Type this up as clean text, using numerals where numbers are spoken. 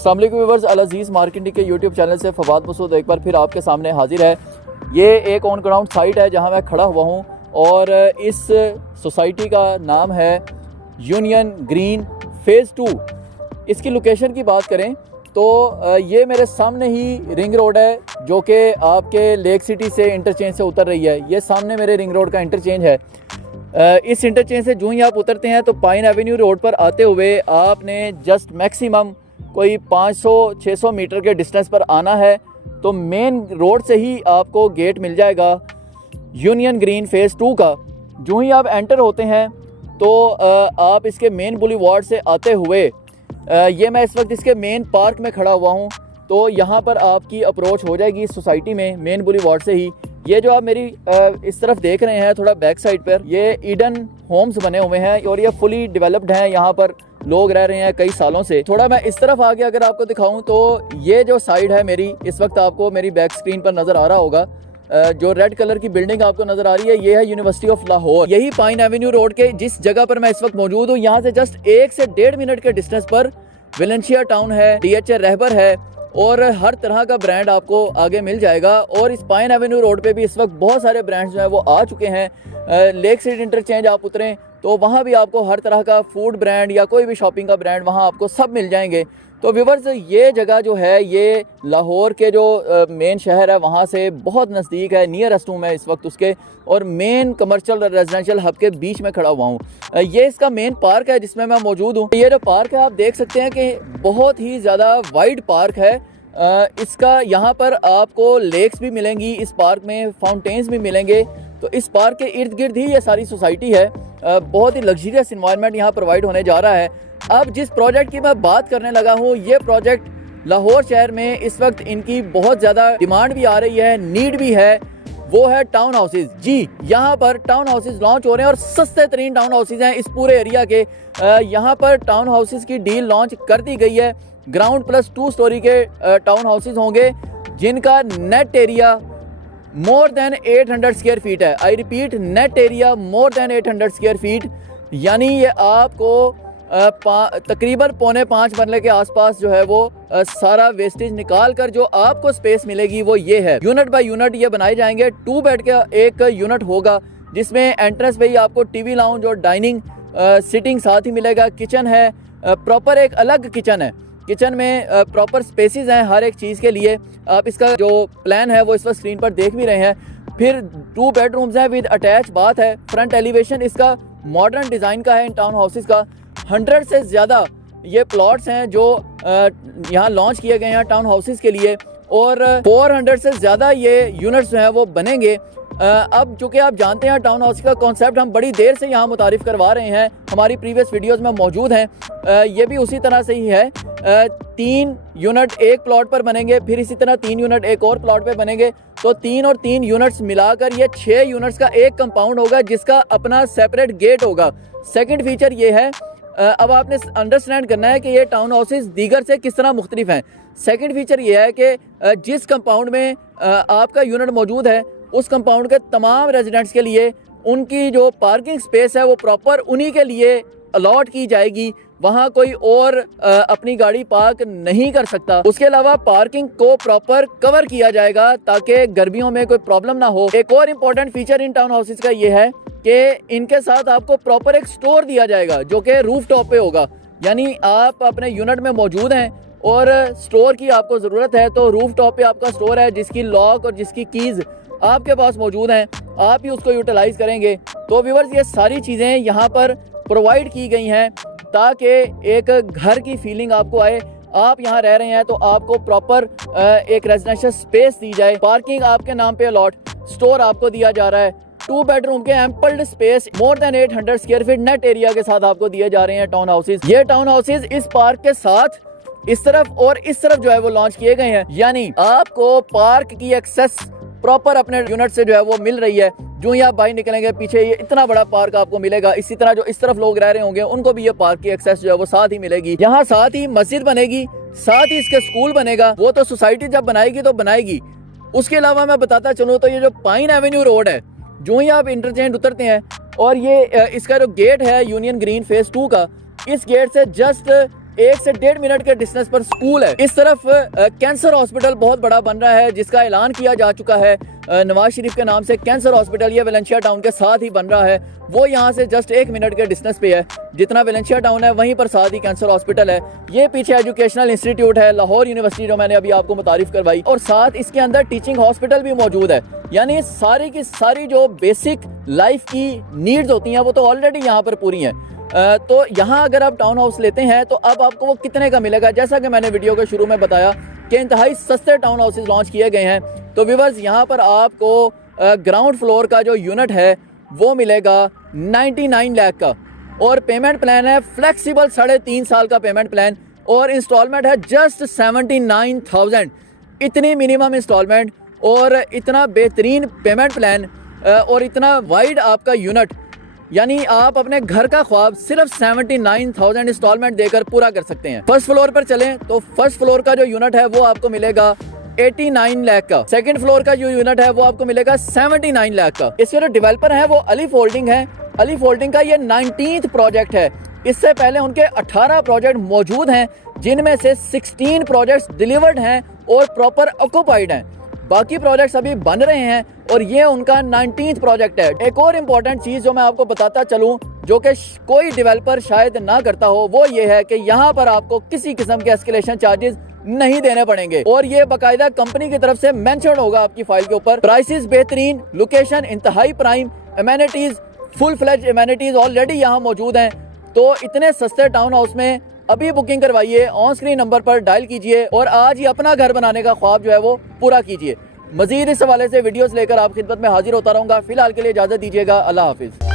अस्सलाम वालेकुम व्यूअर्स, अल अज़ीज़ मार्केटिंग के यूट्यूब चैनल से फवाद मसूद एक बार फिर आपके सामने हाजिर है। ये एक ऑन ग्राउंड साइट है जहां मैं खड़ा हुआ हूं और इस सोसाइटी का नाम है यूनियन ग्रीन फ़ेज़ 2। इसकी लोकेशन की बात करें तो ये मेरे सामने ही रिंग रोड है जो कि आपके लेक सिटी से इंटरचेंज से उतर रही है। ये सामने मेरे रिंग रोड का इंटरचेंज है। इस इंटरचेंज से जो ही आप उतरते हैं तो पाइन एवेन्यू रोड पर आते हुए आपने जस्ट मैक्सिमम कोई 500-600 मीटर के डिस्टेंस पर आना है तो मेन रोड से ही आपको गेट मिल जाएगा यूनियन ग्रीन फ़ेज़ 2 का। जो ही आप एंटर होते हैं तो आप इसके मेन बुलीवार्ड से आते हुए ये मैं इस वक्त इसके मेन पार्क में खड़ा हुआ हूँ, तो यहाँ पर आपकी अप्रोच हो जाएगी इस सोसाइटी में मेन बुलीवार्ड से ही। ये जो आप मेरी इस तरफ देख रहे हैं थोड़ा बैक साइड पर, ये ईडन होम्स बने हुए हैं और ये फुली डेवलप्ड हैं। यहाँ पर लोग रह रहे हैं कई सालों से। थोड़ा मैं इस तरफ आके अगर आपको दिखाऊं तो ये जो साइड है मेरी, इस वक्त आपको मेरी बैक स्क्रीन पर नज़र आ रहा होगा जो रेड कलर की बिल्डिंग आपको नज़र आ रही है, ये है यूनिवर्सिटी ऑफ लाहौर। यही पाइन एवेन्यू रोड के जिस जगह पर मैं इस वक्त मौजूद हूँ, यहाँ से जस्ट 1 से 1.5 मिनट के डिस्टेंस पर वेलेंशिया टाउन है, DHA रहबर है और हर तरह का ब्रांड आपको आगे मिल जाएगा। और इस पाइन एवेन्यू रोड पे भी इस वक्त बहुत सारे ब्रांड्स जो है वो आ चुके हैं। लेक सिटी इंटरचेंज आप उतरें तो वहाँ भी आपको हर तरह का फूड ब्रांड या कोई भी शॉपिंग का ब्रांड वहाँ आपको सब मिल जाएंगे। तो व्यूअर्स, ये जगह जो है ये लाहौर के जो मेन शहर है वहाँ से बहुत नज़दीक है, नियरेस्ट हूँ मैं इस वक्त उसके, और मेन कमर्शियल रेजिडेंशियल हब के बीच में खड़ा हुआ हूँ। ये इसका मेन पार्क है जिसमें मैं मौजूद हूँ। ये जो पार्क है आप देख सकते हैं कि बहुत ही ज़्यादा वाइड पार्क है। इसका यहाँ पर आपको लेक्स भी मिलेंगी, इस पार्क में फाउंटेन्स भी मिलेंगे। तो इस पार्क के इर्द गिर्द ही ये सारी सोसाइटी है। बहुत ही लग्जरियस इन्वायरमेंट यहाँ प्रोवाइड होने जा रहा है। अब जिस प्रोजेक्ट की मैं बात करने लगा हूँ, ये प्रोजेक्ट लाहौर शहर में इस वक्त इनकी बहुत ज़्यादा डिमांड भी आ रही है, नीड भी है, वो है टाउन हाउसेज। जी, यहाँ पर टाउन हाउसेज लॉन्च हो रहे हैं और सस्ते तरीन टाउन हाउसेज हैं इस पूरे एरिया के। यहाँ पर टाउन हाउसेज की डील लॉन्च कर दी गई है। ग्राउंड प्लस 2 स्टोरी के टाउन हाउसेज होंगे जिनका net area more than 800 square feet है। I repeat, net area more than 800 square feet, यानी ये आपको तकरीबन 4.5 मरले के आसपास जो है वो सारा वेस्टेज निकाल कर जो आपको स्पेस मिलेगी वो ये है। यूनिट बाय यूनिट ये बनाए जाएंगे। 2 बेड का एक यूनिट होगा जिसमें एंट्रेंस पे ही आपको टीवी लाउंज और डाइनिंग सिटिंग साथ ही मिलेगा। किचन है, प्रॉपर एक अलग किचन है। किचन में प्रॉपर स्पेसिस हैं हर एक चीज़ के लिए। आप इसका जो प्लान है वो इस वक्त स्क्रीन पर देख भी रहे हैं। फिर 2 बेडरूम्स हैं विद अटैच बाथ है। फ्रंट एलिवेशन इसका मॉडर्न डिज़ाइन का है। इन टाउन हाउसेज का 100 से ज़्यादा ये प्लॉट्स हैं जो यहाँ लॉन्च किए गए हैं टाउन हाउसेज के लिए, और 400 से ज़्यादा ये यूनिट्स जो हैं वो बनेंगे। अब चूँकि आप जानते हैं टाउन हाउस का कॉन्सेप्ट हम बड़ी देर से यहाँ मुतारिफ़ करवा रहे हैं, हमारी प्रीवियस वीडियोस में मौजूद हैं। ये भी उसी तरह से ही है। 3 यूनिट एक प्लॉट पर बनेंगे, फिर इसी तरह 3 यूनिट एक और प्लॉट पर बनेंगे। तो 3 और 3 यूनिट्स मिलाकर ये 6 यूनिट्स का एक कंपाउंड होगा जिसका अपना सेपरेट गेट होगा। सेकेंड फीचर ये है, अब आपने अंडरस्टैंड करना है कि ये टाउन हाउसेज दीगर से किस तरह मुख्तलिफ हैं। सेकंड फीचर ये है कि जिस कंपाउंड में आपका यूनिट मौजूद है उस कंपाउंड के तमाम रेजिडेंट्स के लिए उनकी जो पार्किंग स्पेस है वो प्रॉपर उन्हीं के लिए अलॉट की जाएगी। वहाँ कोई और अपनी गाड़ी पार्क नहीं कर सकता। उसके अलावा पार्किंग को प्रॉपर कवर किया जाएगा ताकि गर्मियों में कोई प्रॉब्लम ना हो। एक और important feature in town houses का ये है कि इनके साथ आपको प्रॉपर एक स्टोर दिया जाएगा जो कि रूफ टॉप पे होगा। यानी आप अपने यूनिट में मौजूद हैं और स्टोर की आपको ज़रूरत है तो रूफ टॉप पे आपका स्टोर है जिसकी लॉक और जिसकी कीज़ आपके पास मौजूद हैं, आप ही उसको यूटिलाइज़ करेंगे। तो व्यूअर्स, ये सारी चीज़ें यहाँ पर प्रोवाइड की गई हैं ताकि एक घर की फीलिंग आपको आए। आप यहाँ रह रहे हैं तो आपको प्रॉपर एक रेजिडेंशियल स्पेस दी जाए। पार्किंग आपके नाम पे अलॉट, स्टोर आपको दिया जा रहा है। 2 बेडरूम के एम्पल स्पेस मोर than 800 square feet net area के साथ आपको दिए जा रहे हैं टाउन हाउसेज। ये टाउन हाउसेज इस पार्क के साथ इस तरफ और इस तरफ जो है वो लॉन्च किए गए हैं, यानी आपको पार्क की एक्सेस प्रॉपर अपने यूनिट से जो है वो मिल रही है। जो ही आप बाहर निकलेंगे पीछे ये इतना बड़ा पार्क आपको मिलेगा। इसी तरह जो इस तरफ लोग रह रहे होंगे उनको भी ये पार्क की एक्सेस जो है वो साथ ही मिलेगी। यहाँ साथ ही मस्जिद बनेगी, साथ ही इसके स्कूल बनेगा। वो तो सोसाइटी जब बनाएगी तो बनाएगी। उसके अलावा मैं बताता चलूँ तो ये जो पाइन एवेन्यू रोड है, जो ही आप इंटरचेंज उतरते हैं और ये इसका जो गेट है यूनियन ग्रीन फ़ेज़ 2 का, इस गेट से जस्ट 1 से 1.5 मिनट के डिस्टेंस पर स्कूल है। इस तरफ कैंसर हॉस्पिटल बहुत बड़ा बन रहा है, जिसका ऐलान किया जा चुका है नवाज शरीफ के नाम से कैंसर हॉस्पिटल। ये वेलेंशिया टाउन के साथ ही बन रहा है। वो यहाँ से जस्ट 1 मिनट के डिस्टेंस पे है। जितना वेलेंशिया टाउन है वहीं पर साथ ही कैंसर हॉस्पिटल है। ये पीछे एजुकेशनल इंस्टीट्यूट है, लाहौर यूनिवर्सिटी, जो मैंने अभी आपको मुतारिफ करवाई, और साथ इसके अंदर टीचिंग हॉस्पिटल भी मौजूद है। यानी सारी की सारी जो बेसिक लाइफ की नीड्स होती हैं वो तो ऑलरेडी यहाँ पर पूरी हैं। तो यहाँ अगर आप टाउन हाउस लेते हैं तो अब आपको वो कितने का मिलेगा, जैसा कि मैंने वीडियो के शुरू में बताया कि इंतहाई सस्ते टाउन हाउसेज लॉन्च किए गए हैं। तो व्यूअर्स, यहाँ पर आपको ग्राउंड फ्लोर का जो यूनिट है वो मिलेगा 99 लाख का, और पेमेंट प्लान है फ्लेक्सिबल 3.5 साल का पेमेंट प्लान, और इंस्टॉलमेंट है जस्ट 79,000। इतनी मिनिमम इंस्टॉलमेंट और इतना बेहतरीन पेमेंट प्लान और इतना वाइड आपका यूनिट, यानी आप अपने घर का ख्वाब सिर्फ 79,000 इंस्टॉलमेंट देकर पूरा कर सकते हैं। फर्स्ट फ्लोर पर चलें तो फर्स्ट फ्लोर का जो यूनिट है वो आपको मिलेगा 89 लाख का। सेकंड फ्लोर का जो यूनिट है वो आपको मिलेगा 79 लाख का। इसके जो डेवलपर हैं वो अलीफ होल्डिंग है। अलीफ होल्डिंग का ये 19th प्रोजेक्ट है। इससे पहले उनके 18 प्रोजेक्ट मौजूद हैं, जिनमें से 16 प्रोजेक्ट्स डिलीवर्ड हैं और प्रॉपर ऑक्यूपाइड हैं। बाकी प्रोजेक्ट्स अभी बन रहे हैं और ये उनका 19th प्रोजेक्ट है। एक और इम्पॉर्टेंट चीज़ जो मैं आपको बताता चलूँ, जो कि कोई डेवलपर शायद ना करता हो, वो ये है कि यहाँ पर आपको किसी किस्म के एस्केलेशन चार्जेस नहीं देने पड़ेंगे, और ये बाकायदा कंपनी की तरफ से मेंशन होगा आपकी फाइल के ऊपर। प्राइसेस बेहतरीन, लोकेशन इंतहाई prime, amenities full fledge amenities already यहाँ मौजूद हैं। तो इतने सस्ते टाउन हाउस में अभी बुकिंग करवाइए, ऑन स्क्रीन नंबर पर डायल कीजिए और आज ही अपना घर बनाने का ख्वाब जो है वो पूरा कीजिए। मजीद इस हवाले से वीडियोस लेकर आप खिदमत में हाजिर होता रहूंगा। फिलहाल के लिए इजाजत दीजिएगा। अल्लाह हाफिज।